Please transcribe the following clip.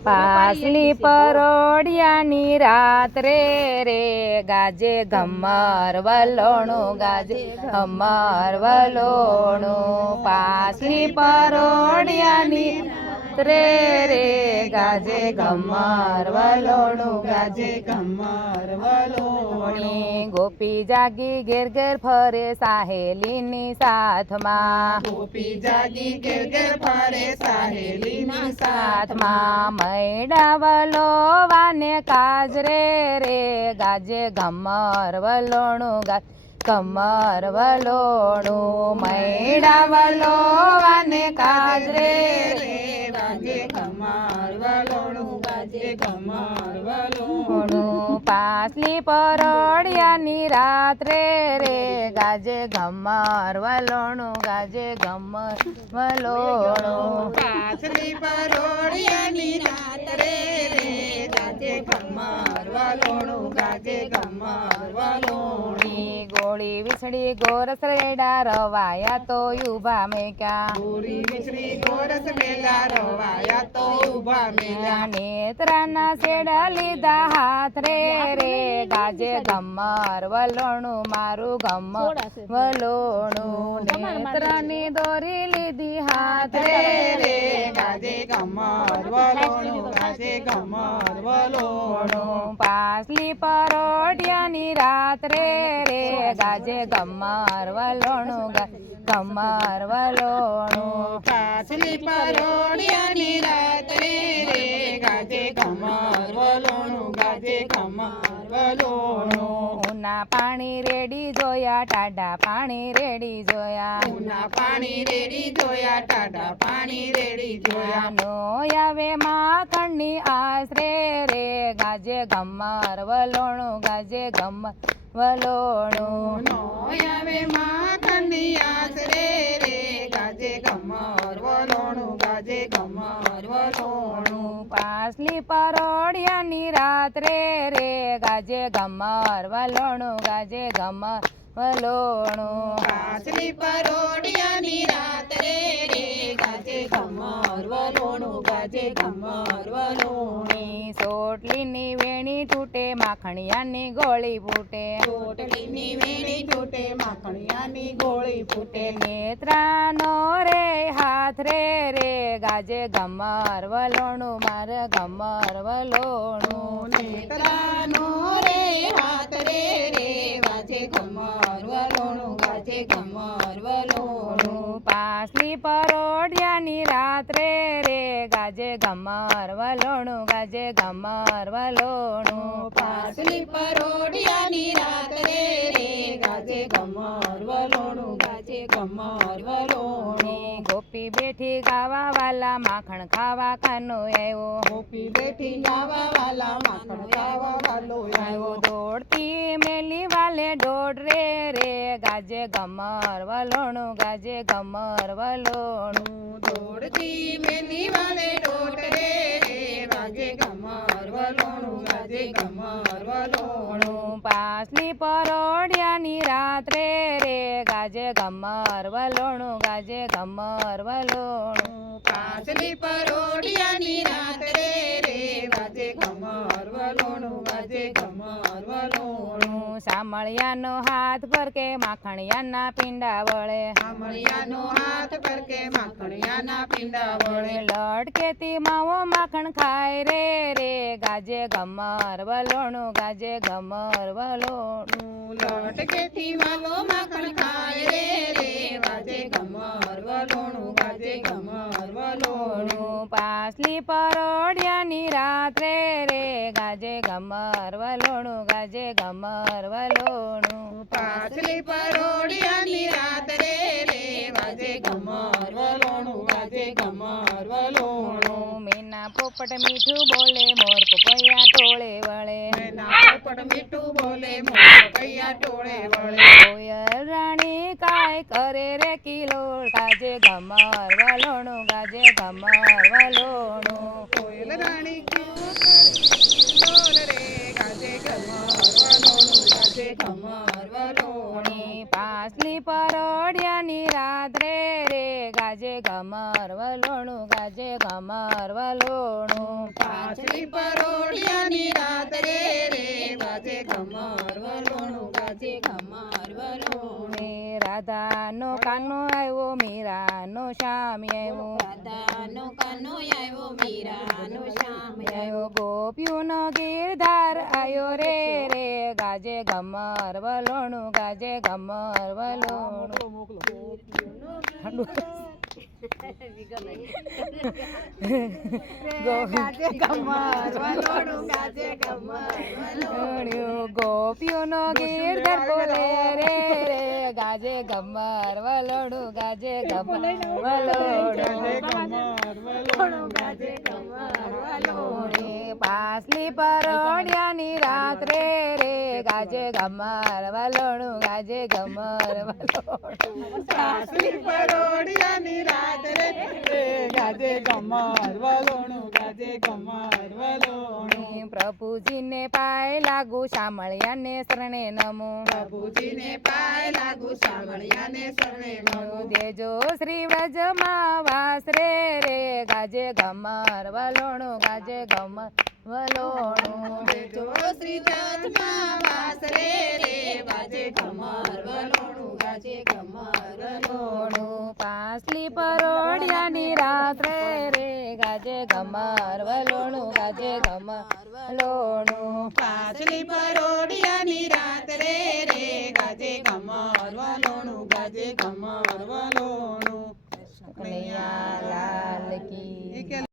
પાસલી પરોડિયાની રાત્રે રે ગાજે ઘમર વલોણું ગાજે ઘમર વલોણું પાસલી પરોડિયાની રાત્રે રે ગાજે ઘમર વલોણું ગાજે ઘમર વલોણી ગોપી જાગી ઘેર ઘેર ફરે સાહેલીની સાથમાં ગોપી જાગી ઘેર ઘેર ફરે સાહેલીની સાથમાં મૈડા વલોવાને કાજરે રે ગાજે ઘમર વલોણું ગાજે ઘમર વલોણું મૈડા વલોવાને કાજરે રે ગાજે ઘમર વલોણું ગાજે ઘમર વલોણું પાસલી પરોડિયાની રાત્રે રે ગાજે ઘમર વલોણું ગાજે ઘમર વલોણું પાસલી પરોડિયાની રાત્રે રે ગાજે ઘમર વલોણું ગાજે ઘમર વલોણી ગોળી વિછડી ગોરસ રેડા રવાયા તો ઉભા મેક્યા ગોળી વિછડી ગોરસ મેલા રવાયા તો ઉભા મેલા નેત્રાના છેડા લીધા હાથ રે રે ગાજે ઘમર વલોણું મારું ઘમર વલોણું નેત્રની દોરી લીધી હાથ રે ગાજે ઘમર વલોણું ગાજે ઘમર વલોણું પાસલી પરોડિયાની રાત્રે રે ગાજે ઘમર વલોણું ઘમર વલોણું પાસલી પરોડિયાની રાત્રે રે ગાજે ઘમર વલોણું ગાજે ઘમર વલોણું ઉના પાણી રેડી જોયા ટાઢા પાણી રેડી જોયા ઉના પાણી રેડી જોયા ટાઢા પાણી રેડી જોયા નો આવે માખણની આશરે રે ગાજે ઘમર વલોણું ગાજે ઘમર વલોણું નો આવે માખણની આશરે રે ગાજે ઘમર વલોણું ગાજે ઘમર વલોણું પાસલી પરોડિયાની રાત્રે રે ગાજે ઘમર વલોણું ગાજે ઘમર વલોણું પાસલી પરોડિયાની રાત્રે રે ગાજે ઘમર વલોણું ગાજે ઘમર વલોણી સોટલીની વેણી તૂટે માખણિયાની ગોળી ફૂટે ચોટલીની વેણી તૂટે માખણિયાની ગોળી ફૂટે નેત્રાનો રે હાથ રે રે ગાજે ઘમર વલોણું મારે ઘમર વલોણું નેત્રાનો રે હાથ રે રે વાજે ઘમર વલોણું ગાજે ઘમર વલોણું પાસલી પરોડિયાની રાત્રે રે ગાજે ઘમર વલોણું ગાજે ઘમર વલોણું પાસલી પરોડિયાની રાત્રે રે ગાજે ઘમર વલોણું ગાજે ઘમર વલોણું ગોપી બેઠી ગાવા વાલા માખણ ખાવા કાનો આવ્યો ગોપી બેઠી ગાવા વાલા માખણ ખાવા વાલો આવ્યો દોડતી મેલી વાલે દોડ રે રે ગાજે ઘમર વલોણું ગાજે ઘમર વલોણું દોડતી મેલી વાલે દોડ રે ગાજે ઘમર વલોણું ગાજે ઘમર વલોણું પાસલી પરોડિયાની રાત્રે રે ગાજે ઘમર વલોણું ગાજે ઘમર વલોણું પાસલી પરોડિયાની રાત્રે રે ગાજે ઘમર વલોણું ગાજે ઘમર વલોણું સામળિયાનો હાથ પર કે માખણિયાના પિંડા વળે સામળિયાનો હાથ પર કે માખણિયાના પિંડા વળે લડકેતી માવો માખણ ખાય રે રે ગાજે ઘમર વલોણું ગાજે ઘમર વલોણું લટકેથી વાલો માખણ ખાય રે વાજે ઘમર વલોણું ગાજે ઘમર વલોણું પાસલી પરોડિયાની રાત્રે રે ગાજે ઘમર વલોણું ગાજે ઘમર વલોણું પાસલી પરોડિયાની રાત્રે રે વાજે ઘમર વલોણું ગાજે ઘમર વલોણું મીના પોપટ મીઠું બોલે મોર પપૈયા ટોળે વળે મેના પોપટ મીઠું બોલે મોર પૈયા ટોળે વળે કોયલ રાણી કાય કરે રે કિલોળ ગાજે ઘમર વલોણું ગાજે ઘમર વલોણું કોયલ રાણી ક્યું કરે રે ગાજે ઘમર વલોણું ગાજે ઘમર વલોણી પાસલી પરોડિયાની રાત્રે રે ગાજે ઘમર વલોણું ગાજે ઘમર વલોણું પાછલી પરોડિયાની રાત રે રે ગાજે ઘમર વલોણું ગાજે ઘમર વલોણું ને રાધાનો કાનો આવ્યો મીરાનો શ્યામ આવ્યો રાધાનો કાનો આવ્યો મીરાનો શ્યામ આવ્યો ગોપીઓનો ગીરધાર આવ્યો રે રે ગાજે ઘમર વલોણું ગાજે ઘમર વલોણું ગાજે ઘમર વલોણું ગાજે ઘમર ગોપીઓનો ગીરધાર બોલે રે રે ગાજે ઘમર વલોણું ગાજે ઘમર વલોણું ગાજે ઘમર વલોણું પાસલી પરોડિયાની રાત રે રે ગાજે ઘમર વલોણું ગાજે ઘમર વલોણું પાછલી પરોડિયાની રાત રે રે ગાજે ઘમર વલોણું ગાજે ઘમર વલોણું પ્રભુજીને પાય લાગુ શામળિયાને શરણે નમો પ્રભુજીને પાય લાગુ સાંભળ્યાને શરણે નમો દેજો શ્રી વ્રજમાં વાસ રે રે ગાજે ઘમર વલોણું ગાજે ઘમર વલોણું જો શ્રી વ્રજમાં વાસ રે રે ગાજે ઘમર વલોણું ગાજે ઘમર વલોણું પાસલી પરોડિયાની રાત રે રે ગાજે ઘમર વલોણું ગાજે ઘમર વલોણું